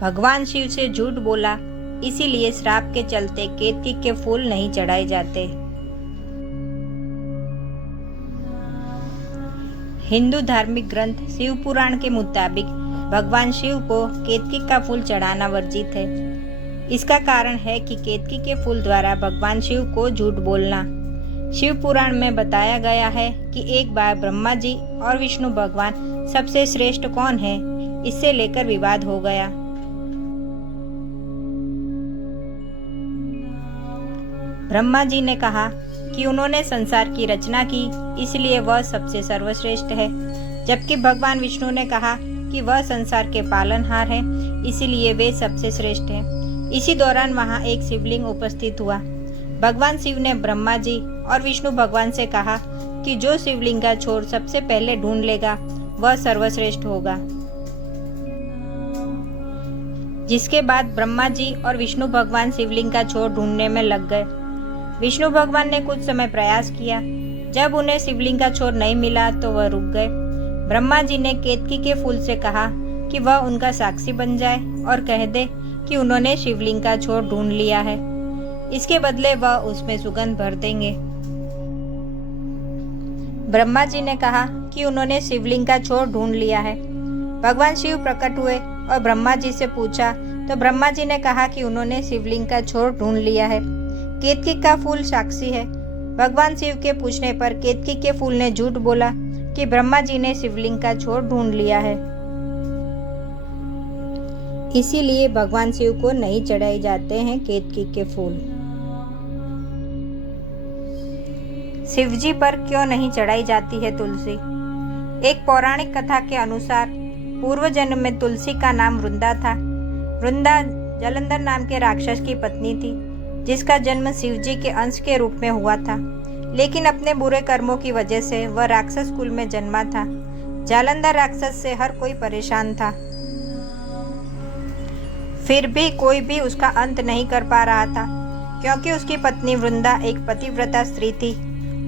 भगवान शिव से झूठ बोला, इसीलिए श्राप के चलते केतकी के फूल नहीं चढ़ाए जाते। हिंदू धार्मिक ग्रंथ शिव पुराण के मुताबिक भगवान शिव को केतकी का फूल चढ़ाना वर्जित है। इसका कारण है कि केतकी के फूल द्वारा भगवान शिव को झूठ बोलना। शिव पुराण में बताया गया है कि एक बार ब्रह्मा जी और विष्णु भगवान सबसे श्रेष्ठ कौन है, इससे लेकर विवाद हो गया। ब्रह्मा जी ने कहा कि उन्होंने संसार की रचना की, इसलिए वह सबसे सर्वश्रेष्ठ है, जबकि भगवान विष्णु ने कहा कि वह संसार के पालनहार है, इसीलिए वे सबसे श्रेष्ठ हैं। इसी दौरान वहां एक शिवलिंग उपस्थित हुआ। भगवान शिव ने ब्रह्मा जी और विष्णु भगवान से कहा कि जो शिवलिंग का छोर सबसे पहले ढूंढ लेगा वह सर्वश्रेष्ठ होगा। जिसके बाद ब्रह्मा जी और विष्णु भगवान शिवलिंग का छोर ढूंढने में लग गए। विष्णु भगवान ने कुछ समय प्रयास किया। जब उन्हें शिवलिंग का छोर नहीं मिला तो वह रुक गए। ब्रह्मा जी ने केतकी के फूल से कहा कि वह उनका साक्षी बन जाए और कह दे कि उन्होंने शिवलिंग का छोर ढूंढ लिया है। इसके बदले वह उसमें सुगंध भर देंगे। ब्रह्मा जी ने कहा कि उन्होंने शिवलिंग का छोर ढूंढ लिया है। भगवान शिव प्रकट हुए और ब्रह्मा जी से पूछा तो ब्रह्मा जी ने कहा कि उन्होंने शिवलिंग का छोर ढूंढ लिया है। केतकी का फूल साक्षी है। भगवान शिव के पूछने पर केतकी के फूल ने झूठ बोला कि ब्रह्मा जी ने शिवलिंग का छोर ढूंढ लिया है, इसीलिए भगवान शिव को नहीं चढ़ाए जाते हैं केतकी के फूल। शिवजी पर क्यों नहीं चढ़ाई जाती है तुलसी? एक पौराणिक कथा के अनुसार पूर्व जन्म में तुलसी का नाम वृंदा था। वृंदा जालंधर नाम के राक्षस की पत्नी थी, जिसका जन्म शिवजी के अंश के रूप में हुआ था, लेकिन अपने बुरे कर्मों की वजह से वह राक्षस कुल में जन्मा था। जालंधर राक्षस से हर कोई परेशान था, फिर भी कोई भी उसका अंत नहीं कर पा रहा था, क्योंकि उसकी पत्नी वृंदा एक पतिव्रता स्त्री थी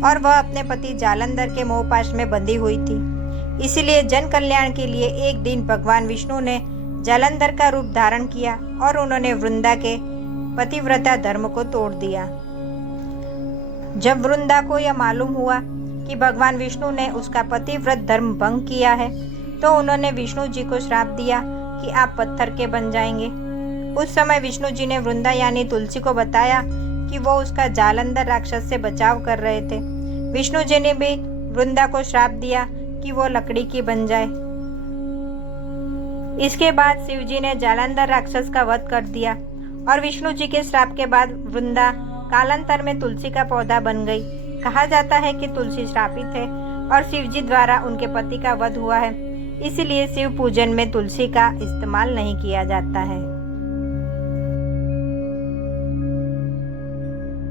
और वह अपने पति जालंधर के मोहपाश में बंधी हुई थी। इसलिए जन कल्याण के लिए एक दिन भगवान विष्णु ने जालंधर का रूप धारण किया और उन्होंने वृंदा के पतिव्रता धर्म को तोड़ दिया। जब वृंदा को यह मालूम हुआ कि भगवान विष्णु ने उसका पतिव्रत धर्म भंग किया है, तो उन्होंने विष्णु जी को श्राप दिया कि आप पत्थर के बन जाएंगे। उस समय विष्णु जी ने वृंदा यानी तुलसी को बताया कि वो उसका जालंधर राक्षस से बचाव कर रहे थे। विष्णु जी ने भी वृंदा को श्राप दिया कि वो लकड़ी की बन जाए। इसके बाद शिव जी ने जालंधर राक्षस का वध कर दिया और विष्णु जी के श्राप के बाद वृंदा कालांतर में तुलसी का पौधा बन गई। कहा जाता है कि तुलसी श्रापित है और शिव जी द्वारा उनके पति का वध हुआ है, इसलिए शिव पूजन में तुलसी का इस्तेमाल नहीं किया जाता है।